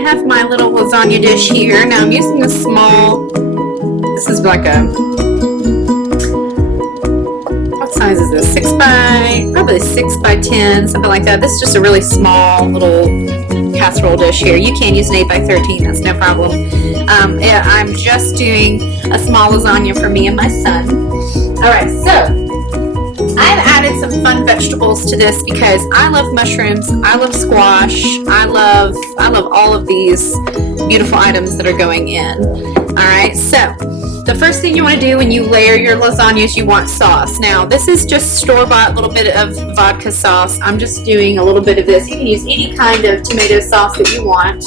have my little lasagna dish here. Now I'm using a small, this is like a, what size is this? Probably 6 by 10, something like that. This is just a really small little casserole dish here. You can use an 8 by 13, that's no problem. I'm just doing a small lasagna for me and my son. Alright, so I've added some fun vegetables to this because I love mushrooms, I love squash, I love all of these beautiful items that are going in. Alright, so the first thing you want to do when you layer your lasagna is you want sauce. Now this is just store-bought, little bit of vodka sauce. I'm just doing a little bit of this. You can use any kind of tomato sauce that you want.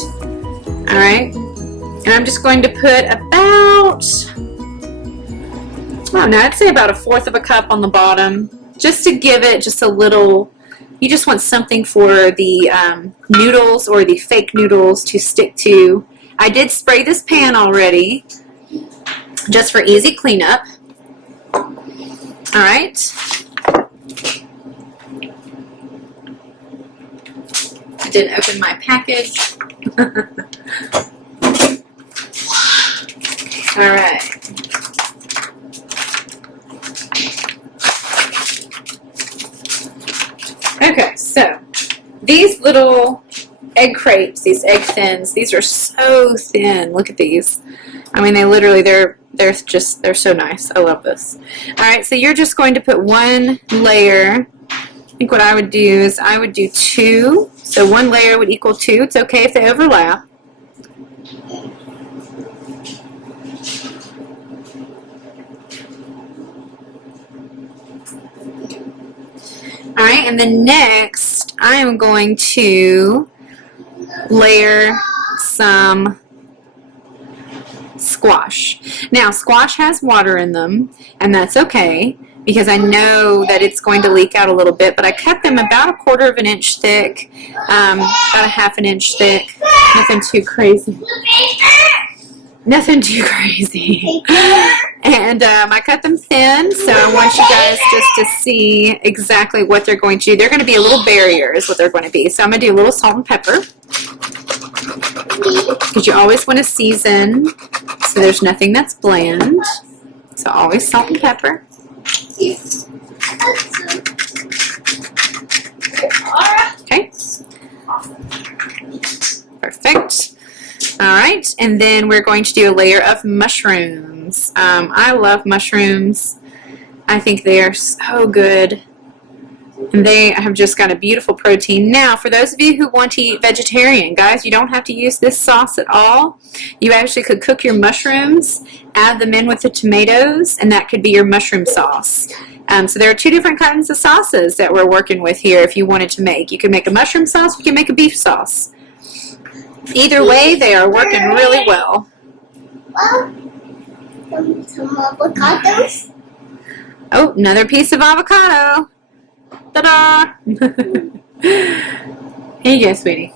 Alright, and I'm just going to put about, I'd say about 1/4 of a cup on the bottom, just to give it just a little, you just want something for the noodles or the fake noodles to stick to. I did spray this pan already, just for easy cleanup. Alright. I didn't open my package. Alright. Okay, so these little egg crepes, these egg thins, these are so thin. Look at these. I mean, they literally, they're so nice. I love this. Alright, so you're just going to put one layer. I think what I would do is I would do 2. So one layer would equal 2. It's okay if they overlap. Alright, and then next I am going to layer some squash. Now squash has water in them, and that's okay because I know that it's going to leak out a little bit, but I cut them about 1/4 of an inch thick, about 1/2 an inch thick. Nothing too crazy. Nothing too crazy. And I cut them thin, so I want you guys just to see exactly what they're going to do. They're going to be a little barrier is what they're going to be. So I'm going to do a little salt and pepper, because you always want to season so there's nothing that's bland. So always salt and pepper. Okay. Perfect. Alright, and then we're going to do a layer of mushrooms. I love mushrooms. I think they are so good. And they have just got a beautiful protein. Now, for those of you who want to eat vegetarian, guys, you don't have to use this sauce at all. You actually could cook your mushrooms, add them in with the tomatoes, and that could be your mushroom sauce. So there are 2 different kinds of sauces that we're working with here if you wanted to make. You can make a mushroom sauce, you can make a beef sauce. Either way, they are working really well. Some avocados. Oh, another piece of avocado. Ta-da! Here you go, sweetie.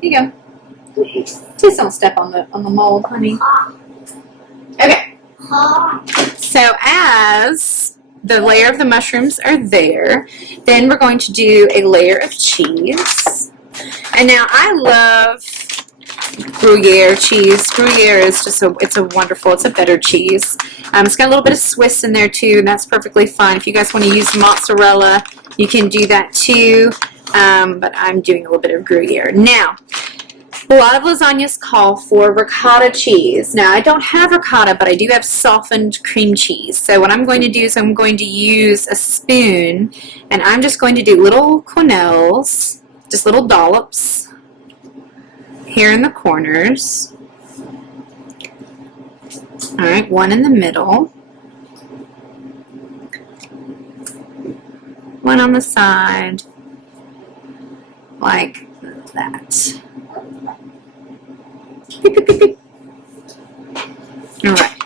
Here you go. Just don't step on the mold, honey. Okay. So as the layer of the mushrooms are there, then we're going to do a layer of cheese. And now I love Gruyere cheese. Gruyere is just it's a better cheese. It's got a little bit of Swiss in there too, and that's perfectly fine. If you guys want to use mozzarella, you can do that too, but I'm doing a little bit of Gruyere. Now, a lot of lasagnas call for ricotta cheese. Now, I don't have ricotta, but I do have softened cream cheese. So what I'm going to do is I'm going to use a spoon, and I'm just going to do little quenelles, just little dollops here in the corners. Alright, one in the middle, one on the side, like that. Beep, beep, beep, beep. Alright.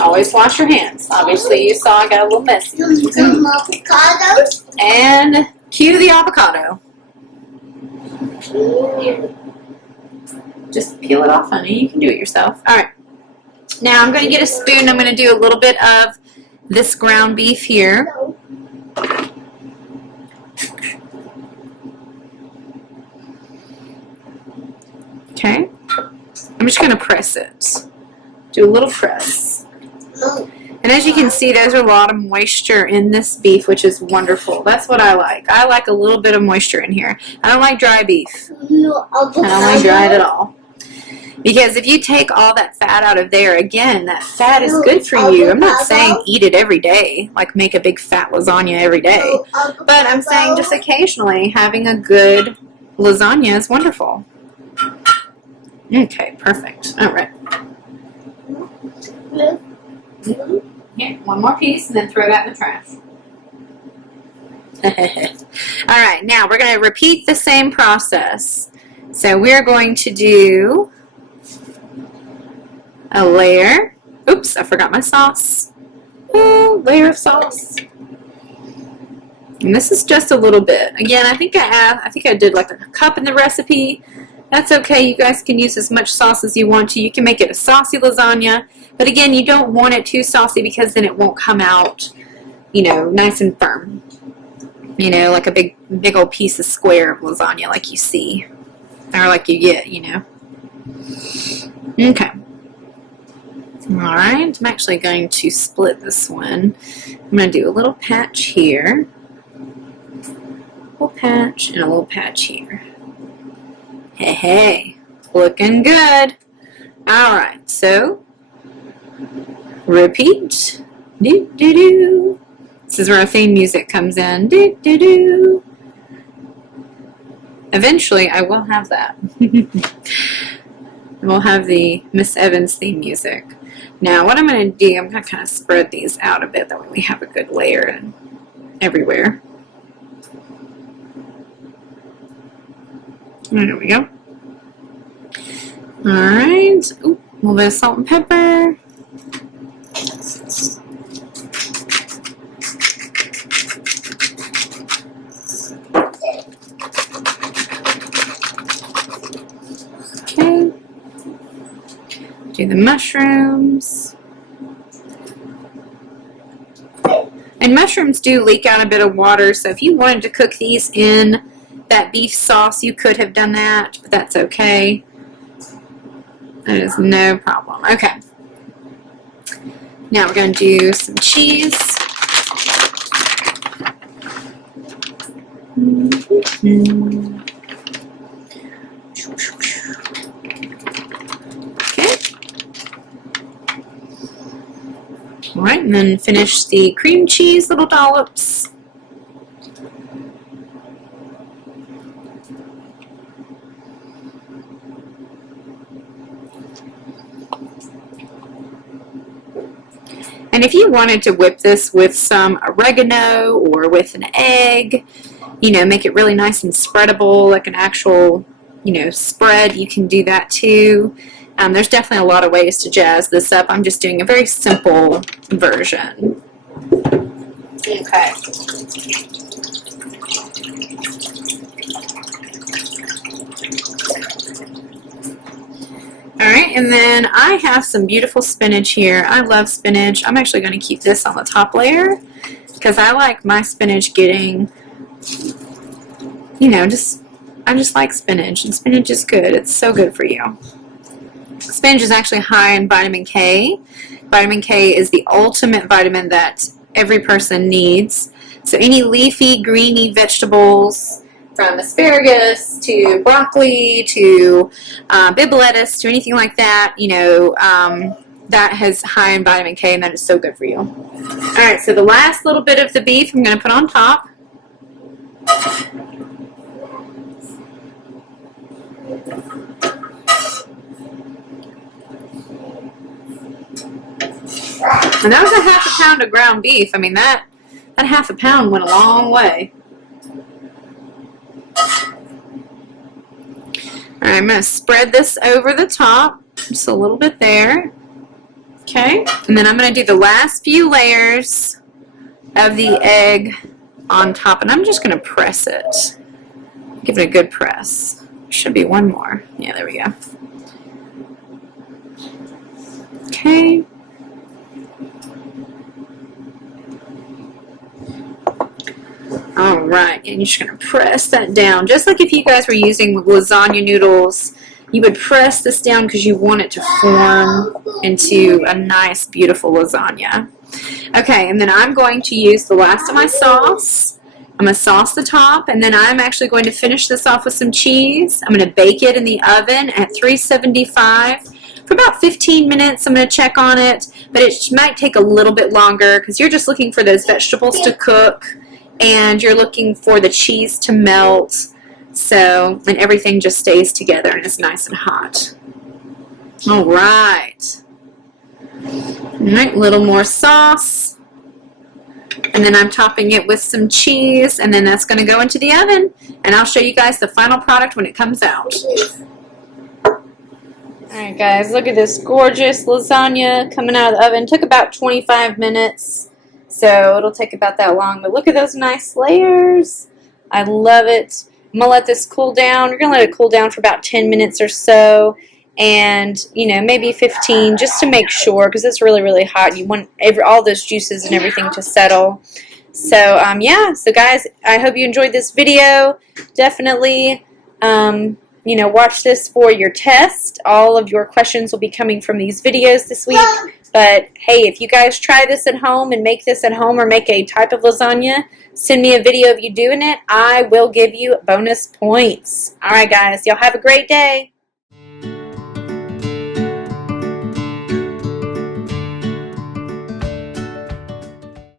Always wash your hands. Obviously you saw I got a little messy. Some avocados. And cue the avocado. Just peel it off, honey. You can do it yourself. Alright. Now I'm going to get a spoon. I'm going to do a little bit of this ground beef here. Okay. I'm just going to press it. Do a little press. And as you can see, there's a lot of moisture in this beef, which is wonderful. That's what I like. I like a little bit of moisture in here. I don't like dry beef. I don't like dried at all. Because if you take all that fat out of there, again, that fat is good for you. I'm not saying eat it every day, like make a big fat lasagna every day. But I'm saying just occasionally having a good lasagna is wonderful. Okay, perfect. All right. Here, one more piece and then throw that in the trash. All right, now we're going to repeat the same process. So we're going to do a layer. Oops, I forgot my sauce. Oh, layer of sauce. And this is just a little bit. Again, I think I did like a cup in the recipe. That's okay. You guys can use as much sauce as you want to. You can make it a saucy lasagna. But again, you don't want it too saucy because then it won't come out, you know, nice and firm. You know, like a big old piece of square of lasagna like you see. Or like you get, you know. Okay. Alright, I'm actually going to split this one. I'm going to do a little patch here. A little patch and a little patch here. Hey, hey. Looking good. Alright, so repeat. Do, do, do. This is where our theme music comes in. Do, do, do. Eventually, I will have that. We'll have the Miss Evans theme music. Now, what I'm going to do, I'm going to kind of spread these out a bit. That way we have a good layer everywhere. There we go. Alright. A little bit of salt and pepper. Okay. Do the mushrooms. And mushrooms do leak out a bit of water, so if you wanted to cook these in that beef sauce, you could have done that, but that's okay. That is no problem. Okay. Now we're going to do some cheese. Okay. All right, and then finish the cream cheese little dollops. And if you wanted to whip this with some oregano or with an egg, you know, make it really nice and spreadable, like an actual, you know, spread, you can do that too. There's definitely a lot of ways to jazz this up. I'm just doing a very simple version. Okay. Alright, and then I have some beautiful spinach here. I love spinach. I'm actually going to keep this on the top layer because I like my spinach getting, you know, I just like spinach, and spinach is good. It's so good for you. Spinach is actually high in vitamin K. Vitamin K is the ultimate vitamin that every person needs. So any leafy, greeny vegetables, from asparagus to broccoli to bib lettuce to anything like that, you know, that has high in vitamin K, and that is so good for you. All right, so the last little bit of the beef I'm going to put on top. And that was a half a pound of ground beef. I mean, that half a pound went a long way. Alright, I'm going to spread this over the top, just a little bit there. Okay, and then I'm going to do the last few layers of the egg on top, and I'm just going to press it. Give it a good press. Should be one more. Yeah, there we go. Okay. Alright, and you're just going to press that down, just like if you guys were using lasagna noodles You would press this down because you want it to form into a nice, beautiful lasagna. Okay, and then I'm going to use the last of my sauce. I'm going to sauce the top, and then I'm actually going to finish this off with some cheese. I'm going to bake it in the oven at 375 for about 15 minutes. I'm going to check on it, but it might take a little bit longer because you're just looking for those vegetables to cook, and you're looking for the cheese to melt. So, and everything just stays together and is nice and hot. All right. All right, a little more sauce. And then I'm topping it with some cheese, and then that's going to go into the oven. And I'll show you guys the final product when it comes out. All right, guys, look at this gorgeous lasagna coming out of the oven. It took about 25 minutes, so it'll take about that long. But look at those nice layers. I love it. I'm going to let this cool down. We're going to let it cool down for about 10 minutes or so, and, you know, maybe 15 just to make sure, because it's really, really hot. You want all those juices and everything to settle. So, yeah. So, guys, I hope you enjoyed this video. Definitely, you know, watch this for your test. All of your questions will be coming from these videos this week. But, hey, if you guys try this at home and make this at home or make a type of lasagna, send me a video of you doing it. I will give you bonus points. All right, guys. Y'all have a great day.